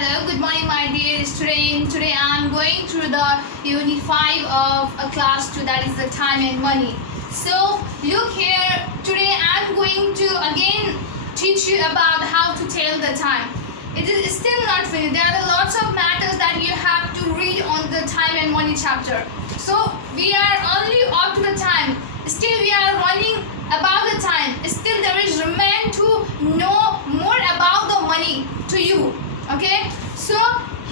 Hello, good morning my dear students. Today I am going through the unit 5 of a class 2, that is the time and money. So look here, today I am going to again teach you about how to tell the time. It is still not finished. There are lots of matters that you have to read on the time and money chapter. So we are only up to the time. Still we are running about the time. Still there is remain to know more about the money to you. Okay, so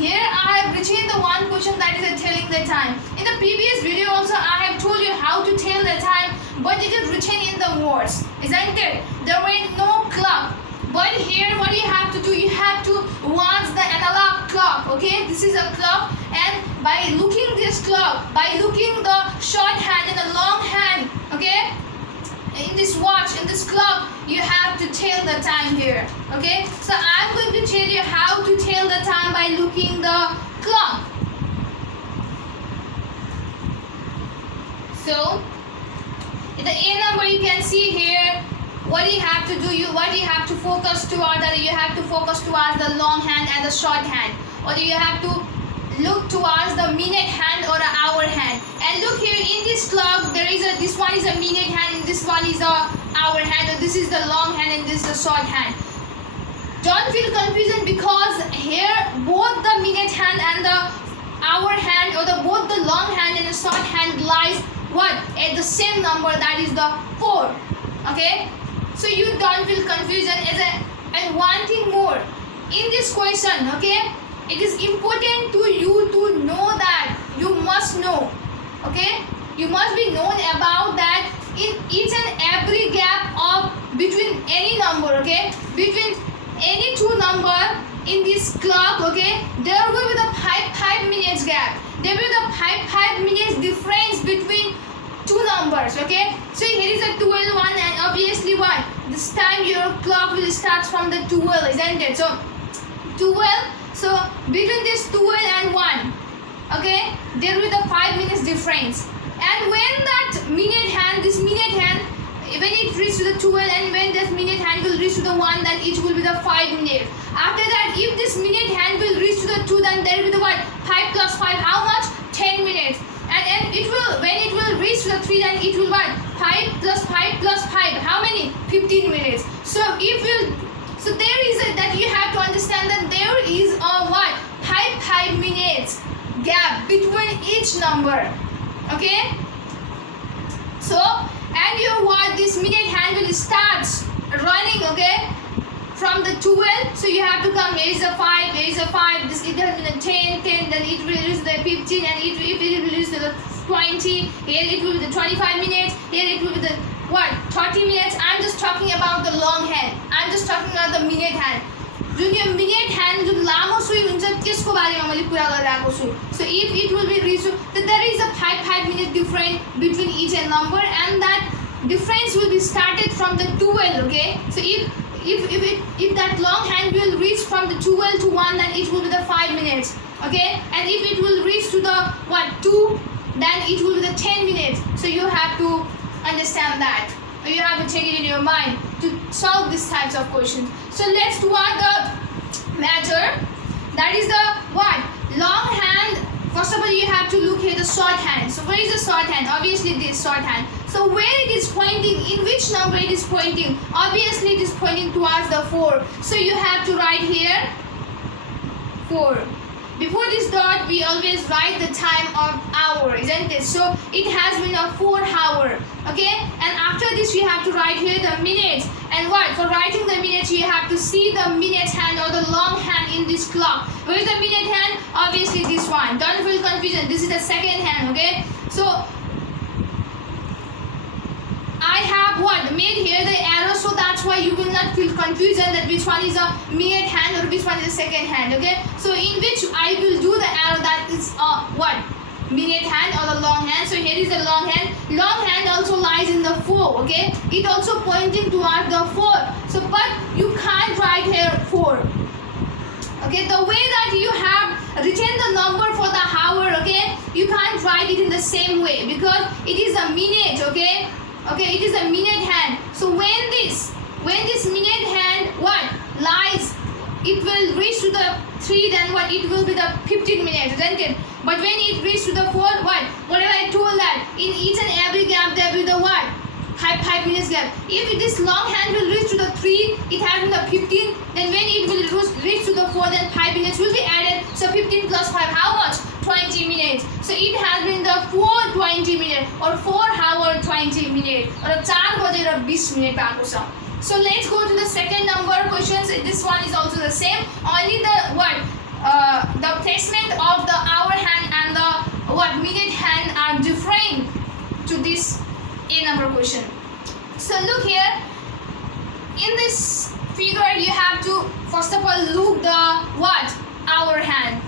here I have written the one question that is telling the time. In the previous video also I have told you how to tell the time, but it is written in the words, isn't it? There were no clock, but here what you have to do, you have to watch the analog clock. Okay, this is a clock, and by looking this clock, by looking the short hand and the long hand, okay, in this watch, in this clock, you have to tell the time here. Okay, so I'm going to tell you how to tell the time by looking the clock. So in the A number you can see here what you have to do, what you have to focus toward, that you have to focus towards the long hand and the short hand, or you have to look towards the minute hand or the hour hand. And look here, in this clock there is a, this one is a minute hand and this one is a hour hand, or this is the long hand and this is the short hand. Don't feel confusion, because here both the minute hand and the hour hand, or the both the long hand and the short hand lies what, at the same number, that is the 4. Okay, so you don't feel confusion. And one thing more in this question, okay, it is important to you to know that you must know. Okay, you must be known about that in each and every gap of between any number, okay, between any two number in this clock, okay, there will be the 5 minutes gap. There will be the 5 minutes difference between two numbers. Okay, so here is a 12 one, and obviously what, this time your clock will start from the 12, isn't it? So 12, so between this 12 and 1, okay, there will be the 5 minutes difference. And when that minute hand, this minute hand, when it reaches to the 12, and when this minute hand will reach to the 1, then it will be the 5 minutes. After that, if this minute hand will reach to the 2, then there will be the what, 5 plus 5, how much? 10 minutes. And it will, when it will reach to the 3, then it will what, 5 plus 5 plus 5, how many? 15 minutes. So if you, so there is a, that you have to understand that there is a what, 5 minutes gap between each number. Okay, so and your what, this minute hand will start running, okay, from the 12. So you have to come, here is a 5, here is a 5, this it has been a 10, then it will reach the 15, and if it will reach the 20, here it will be the 25 minutes, here it will be the what, 30 minutes. I'm just talking about the long hand, I'm just talking about the minute hand. जुन यो minute hand जुन लामो सुई हुन्छ त्यसको बारेमा मैले कुरा गरिरहेको छु. So if it will be reached, then there is a 5 minute difference between each and number, and that difference will be started from the 12. Okay, so if that long hand will reach from the 12 to 1, then it will be the 5 minutes. Okay, and if it will reach to the what, 2, then it will be the 10 minutes. So you have to understand that, or you have to take it in your mind to solve these types of questions. So let's do the matter, that is the what, long hand. First of all, you have to look here the short hand. So where is the short hand? Obviously this short hand. So where it is pointing, in which number it is pointing? Obviously it is pointing towards the 4. So you have to write here 4. Before this dot, we always write the time of hour, isn't it? So it has been a 4 hour. Okay, and after this you have to write here the minutes. And what, for writing the minutes you have to see the minute hand or the long hand in this clock. Where is the minute hand? Obviously this one. Don't feel confusion, this is the second hand. Okay, so I have what, made here the arrow, so that's why you will not feel confusion that which one is a minute hand or which one is a second hand. Okay, so in which I will do the arrow, that is what, minute hand or the long hand. So here is the long hand. Long hand also lies in the 4. Okay, it also pointing towards the 4. So but you can't write here 4. Okay, the way that you have written the number for the hour, okay, you can't write it in the same way, because it is a minute. Okay, it is a minute hand. So when this minute hand what lies, it will reach to the 3, then what? It will be the 15 minutes, isn't it? But when it reaches to the 4, what? Whatever I told that, in each and every gap there will be the what? 5 minutes gap. If this long hand will reach to the 3, it has been the 15, then when it will reach to the 4, then 5 minutes will be added. So 15 plus 5, how much? 20 minutes. So it has been the 4:20 minutes or 4 hour 20 minutes or 4 बजेर 20 minute भएको छ. So let's go to the second number questions. This one is also the same. Only the what? The placement of the hour hand and the what minute hand are different to this A number question. So look here. In this figure, you have to first of all look the what? Hour hand.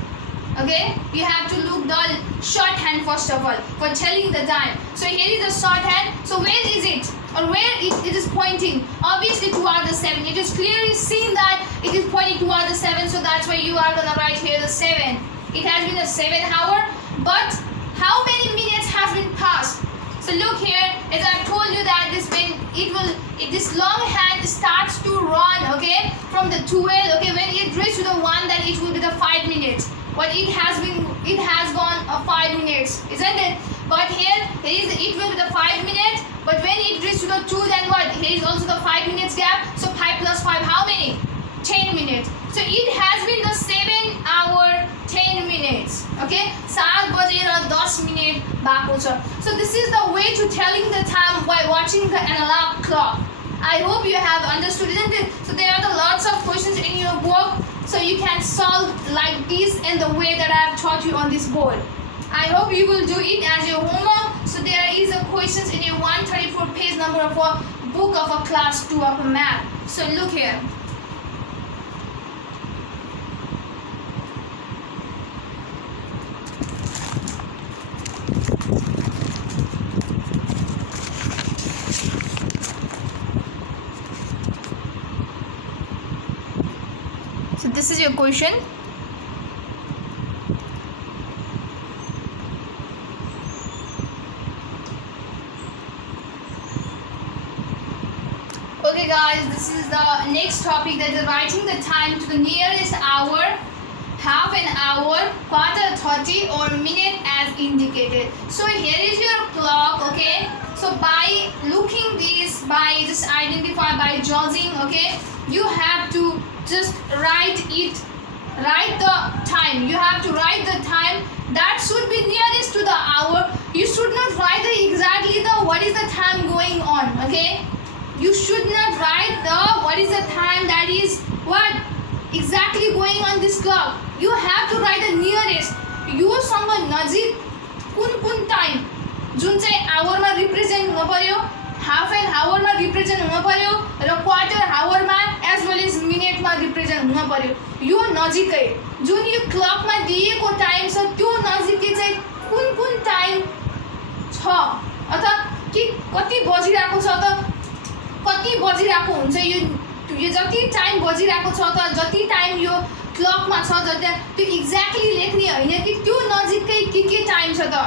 Okay, you have to look the short hand first of all for telling the time. So here is the short hand. So where is it, or where it is pointing? Obviously toward the 7. It is clearly seen that it is pointing toward the 7. So that's why you are gonna write here the 7. It has been a 7 hour. But how many minutes has been passed? So look here, as I told you that this long hand starts to run, okay, from the 12. Okay, when it reaches to the 1, then it will be the 5 minutes. But it has gone 5 minutes, isn't it? But here it will be the 5 minutes. But when it reaches to the 2, then what? Here is also the 5 minutes gap. So 5 plus 5, how many? 10 minutes. So it has been the 7 hour 10 minutes. Okay, 7 बजेर 10 minute भएको छ. So this is the way to telling the time by watching the analog clock. I hope you have understood, isn't it? So there are lots of questions in your book, so you can solve like this in the way that I have taught you on this board. I hope you will do it as your homework. So there is a questions in your 134 page number of a book of a class 2 of a math. So look here. So this is your question. Okay guys, this is the next topic, that is writing the time to the nearest hour, half an hour, quarter 30 or minute as indicated. So here is your clock, okay? So by looking this, by just identify, by judging, okay, you have to just write the time. You have to write the time that should be nearest to the hour. You should not write exactly the what is the time going on, okay? You should not write the what is the time that is what exactly going on this clock. You have to write the nearest. यो सँग नजिक कुन time जुन चाहिँ आवरमा represent हुन पर्यो, half an आवरमा represent हुन पर्यो र quarter आवरमा एज वेल एज मिनेटमा रिप्रेजेन्ट हुन पर्यो. यो नजिकै जुन यो क्लकमा दिएको टाइम छ त्यो नजिकै चाहिँ कुन टाइम छ अथवा के कति बजिरहेको छ त कति बजिरहेको हुन्छ यो जति टाइम बजिरहेको छ त जति टाइम यो क्लकमा छ जति त्यो एक्ज्याक्टली लेख्ने हैन कि त्यो नजिकै के टाइम छ त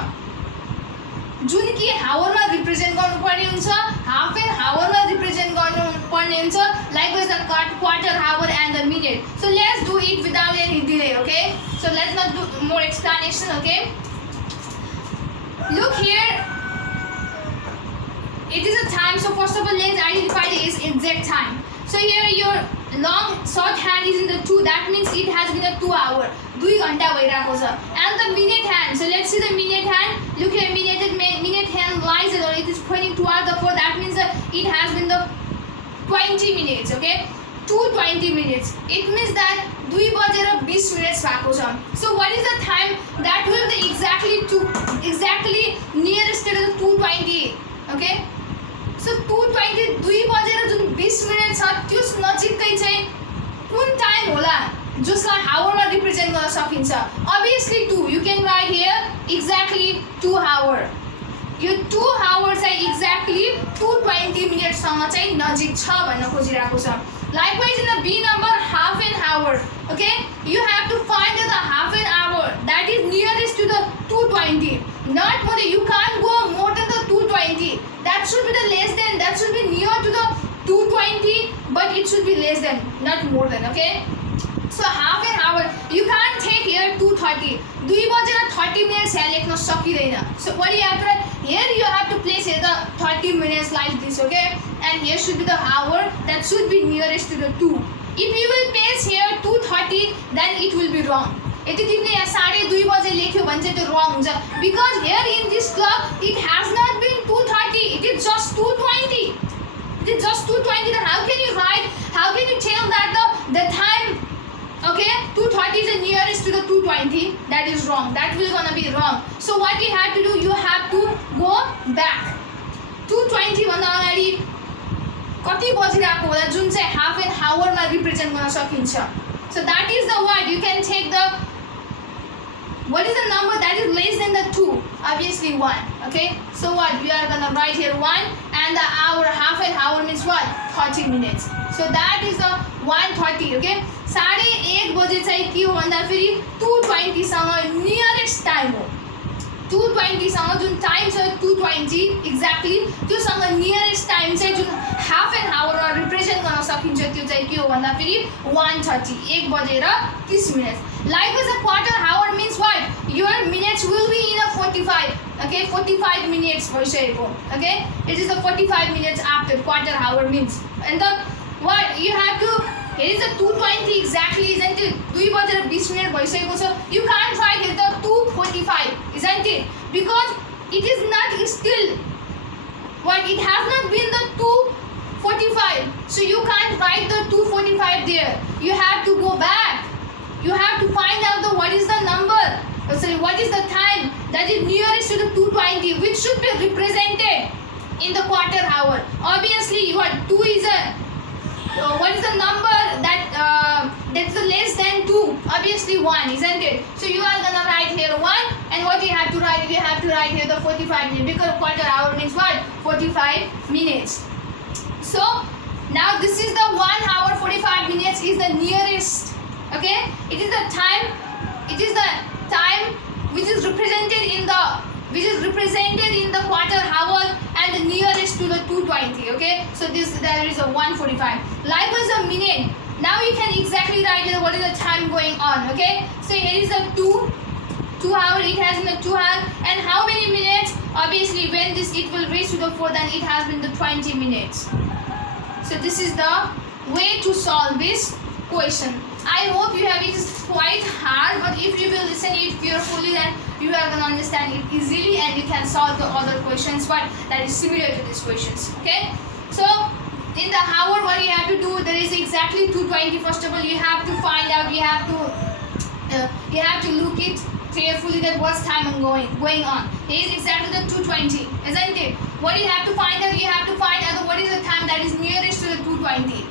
जुन कि हावरमा रिप्रेजेन्ट गर्नुपर्ने हुन्छ, हाफ एन हावरमा रिप्रेजेन्ट गर्नुपर्ने हुन्छ, likewise the quarter hour and the minute. So let's do it without any delay, okay? So let's not do more explanation, okay? Look here. It is a time, so first of all let's identify its exact time. So here your long short hand is in the 2, that means it has been a 2 hour. 2 घण्टा भइरहेको छ. And the minute hand, so let's see the minute hand. Look here, minute hand lies or it is pointing toward the 4, that means that it has been the 20 minutes, okay? 2:20 minutes. It means that 2 बजेर 20 minutes भएको छ. So what is the time that will be exactly nearest to the 2:20, okay? So 2:20 2 बजेर जुन 20 minute छ त्यो नजिकै चाहिँ कुन time होला जसलाई हावरमा रिप्रेजेन्ट गर्न सकिन्छ. Obviously 2, you can write here exactly 2 hour. Yo 2 hour चाहिँ exactly 2:20 minutes सम्म चाहिँ नजिक छ भन्न खोजिरहेको छ. Likewise in the B number, half an hour, okay? You have to find the half an hour that is nearest to the 2:20. Not more, you can't go more than the 2:20. That should be the less than, that should be near to the 2:20, but it should be less than, not more than, okay? So half an hour, you 2:30 2 बजेर 30 minutes यहाँ लेख्न सकिदैन. So what you have to write here, you have to place here the 30 minutes like this, okay, and here should be the hour that should be nearest to the 2. If you will place here 2:30, then it will be wrong. यदि तिमीले यहाँ 2:30 बजे लेख्यो भने चाहिँ त्यो wrong हुन्छ, because here in this clock it has not been 2:30, it is just 2:20. It is just 2:20. Then how can you write, how can you tell that the time, okay, 2:30 is the nearest to the 2:20? That is wrong. That will gonna be wrong. So what you have to do, you have to go back. 2:20 भन्दा अगाडि कति बजिरहेको होला जुन चाहिँ half an आवरमा represent गर्न सकिन्छ. So that is the what you can take the, what is the number that is less than the 2? Obviously 1. Okay, so what you are gonna write here 1, and the hour, half an hour means what, 30 minutes. So that is the 1:30. Okay, 1:30 बजे चाहिँ के हो भन्दा फेरि 2:20 सँग nearest time हो. 2:20 सँग जुन time छ 2:20 एक्ज्याक्टली त्योसँग नियरेस्ट टाइम चाहिँ जुन हाफ एन आवरमा रिप्रेजेन्ट गर्न सकिन्छ त्यो चाहिँ के हो भन्दा फेरि 1:30, 1 बजेर 30 minute. Likewise, a quarter hour means what? Your minutes will be in a 45. Okay, 45 minutes भइसकेको. Okay, it is the 45 minutes after quarter hour means. And the what you have to, here is the 2:20 exactly, isn't it? 2 बजेर 20 minute भइसकेको छ. You can't write here the 2:45, isn't it? Because it is not still what, it has not been the 2:45. So you can't write the 2:45 there. You have to go back. You have to find out the what is the number, sorry, what is the time that is nearest to the 2:20, which should be represented in the quarter hour. Obviously what 2 is a, what is the number that that's the less than 2? Obviously 1, isn't it? So you are gonna write here 1, and what you have to write, you have to write here the 45 minutes, because quarter hour means what, 45 minutes. So now this is the 1 hour 45 minutes is the nearest. Okay, it is the time, it is the time which is represented in the quarter hour and the nearest to the 2:20. Okay, so this, there is a 1:45. Likewise a minute. Now you can exactly write what is the time going on. Okay, so here is a 2 hour, it has been a 2 hour, and how many minutes? Obviously when this it will reach to the 4, then it has been the 20 minutes. So this is the way to solve this question. I hope you have, it is quite hard, but if you will listen it carefully, then you are going to understand it easily, and you can solve the other questions but that is similar to these questions. Okay, so in the hour what you have to do, there is exactly 2:20. First of all, you have to find out, you have to look it carefully that what's time going on. Here is exactly the 2:20, isn't it? What you have to find out, you have to find out what is the time that is nearest to the 2:20.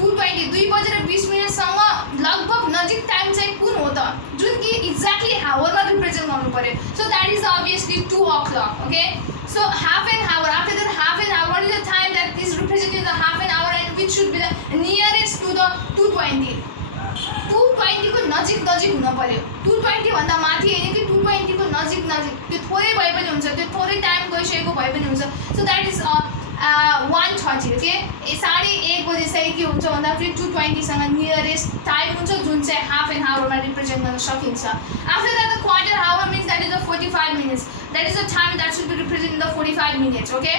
2:20, 2 बजेर 20 मिनटसम्म लगभग नजिक time चाहिँ कुन हो त, जुन कि exactly हावरमा represent गर्नु पर्यो. So that is obviously 2 o'clock. Okay, so half an hour, after that half an hour, what is the time that is represented in the half an hour, and which should be the nearest to the 2:20. 2:20 को नजिक हुन पर्यो. 2:20 भन्दा माथि हैन कि 2:20 को नजिक, त्यो थोरै भए पनि हुन्छ, त्यो थोरै टाइम गइसकेको भए पनि हुन्छ. So that is 1:30. Okay, 1:30 बजे चाहिँ के हुन्छ भन्दा फेरि 2:20 सँग नियरेस्ट टाइम हुन्छ जुन चाहिँ हाफ एन आवरमा रिप्रेजेन्ट गर्न सकिन्छ. After that the quarter hour means that is the 45 minutes. That is the time that should be represented in the 45 minutes. Okay,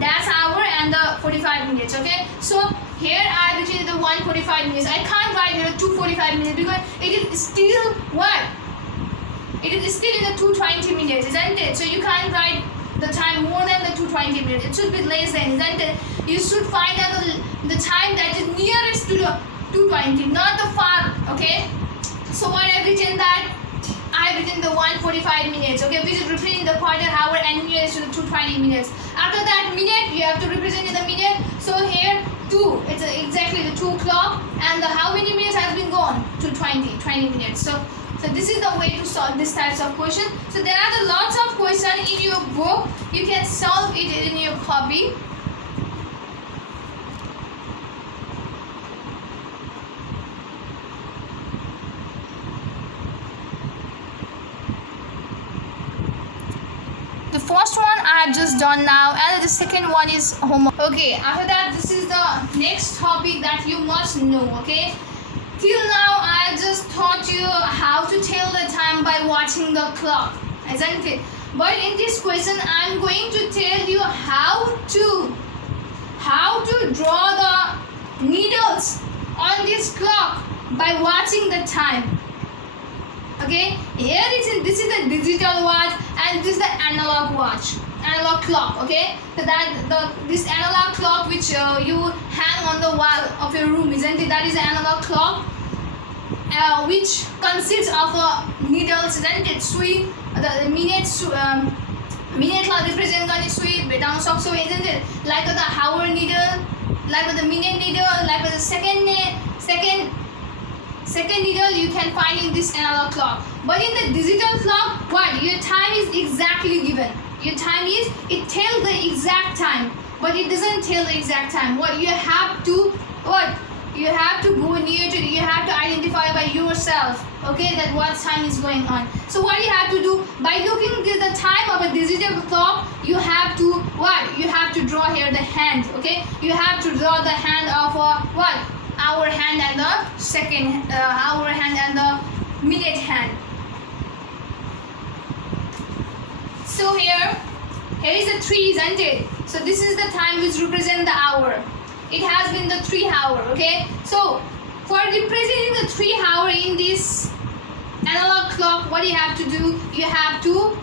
that's hour and the 45 minutes. Okay, so here I have written the 1:45 minutes. I can't write here 2:45 minutes because it is still what? It is still in the 2:20 minutes, isn't it? So you can't write the time more than the 2:20 minutes. It should be less than, isn't it? You should find out the time that is nearest to the 2:20, not the far. Okay, so what I've written that, I've written the 1:45 minutes. Okay, which is representing the quarter hour and nearest to the 2:20 minutes. After that minute, you have to represent in the minute. So here 2, it's exactly the 2 o'clock, and the how many minutes has been gone to 20 minutes. So this is the way to solve these types of questions. So there are the lots of questions in your book. You can solve it in your copy. The first one I have just done now, and the second one is homework. Okay, after that, this is the next topic that you must know. Okay, till now I just taught you how to tell the time by watching the clock, isn't it? But in this question, I'm going to tell you how to draw the needles on this clock by watching the time. Okay, this is the digital watch and this is the analog watch, analog clock. Okay, so this analog clock which you hang on the wall of your room, isn't it? That is an analog clock which consists of needles, isn't it? Sui, the minutes, minute ला represent गर्ने सुई भेटाउन सक्छौ, isn't it? Like the hour needle, like the minute needle, like the second needle you can find in this analog clock. But in the digital clock, what? Your time is exactly given. Your time is, it tells the exact time, but it doesn't tell the exact time. What you have to, what? You have to go near to it. You have to identify by yourself, okay, that what time is going on. So what you have to do, by looking at the time of a digital clock, you have to, what? You have to draw here the hand, okay? You have to draw the hand of what? Hour hand and the second hour hand and the minute hand. So here is a 3, isn't it? So this is the time which represents the hour. It has been the 3 hour, okay? So for representing the 3 hour in this analog clock, what you have to do, you have to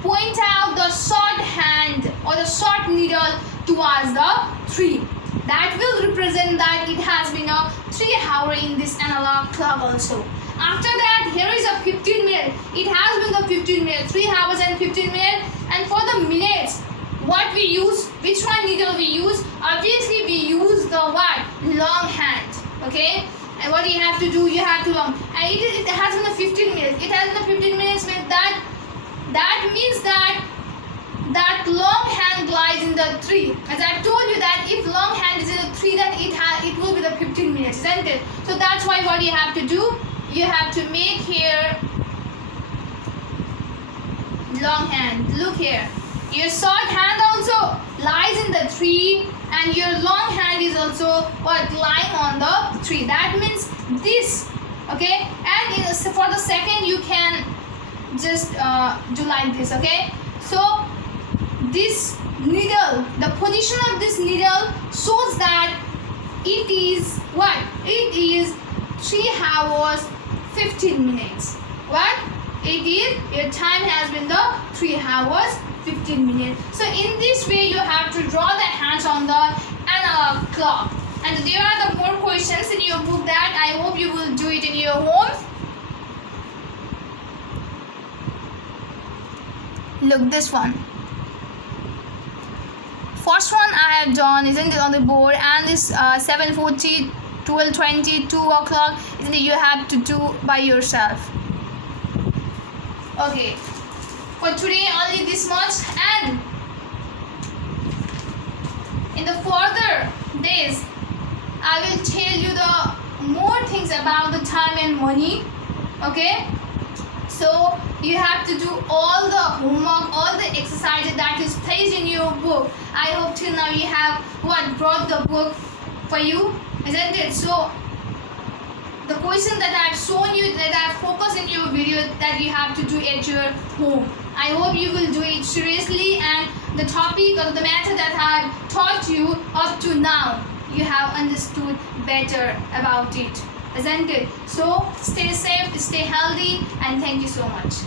point out the short hand or the short needle towards the 3. That will represent that it has been a 3 hour in this analog clock also. After that, here is a 15 minute. It has been the 15 minutes, 3 hours and 15 minutes. And for the minutes, what we use, which one needle we use? Obviously we use the what? Long hand, okay? And what you have to do, you have to long, and it has been the 15 minutes. It has been the 15 minutes with that. That means that long hand lies in the 3. As I told you that if long hand is in the 3, then it will be the 15 minutes, isn't it? So that's why what you have to do, you have to make here long hand. Look here. Your short hand also lies in the 3 and your long hand is also what? Lying on the 3. That means this, okay? And for the second you can just do like this, okay? So this needle, the position of this needle shows that it is what? It is 3 hours 15 minutes. What? It is, your time has been the 3 hours 15 minutes. So in this way you have to draw the hands on the analog clock. And there are the more questions in your book that I hope you will do it in your home. Look, this one. First one I have drawn, isn't it, on the board, and this 7:40, 12:20, 2 o'clock, isn't it, you have to do by yourself. Okay. For today only this much, and in the further days I will tell you the more things about the time and money, okay? So you have to do all the homework, all the exercises that is placed in your book. I hope till now you have brought the book for you, isn't it? So the question that I have shown you, that I have focused in your video, that you have to do at your home. I hope you will do it seriously, and the topic or the matter that I have taught you up to now, you have understood better about it, isn't it? So stay safe, stay healthy, and thank you so much.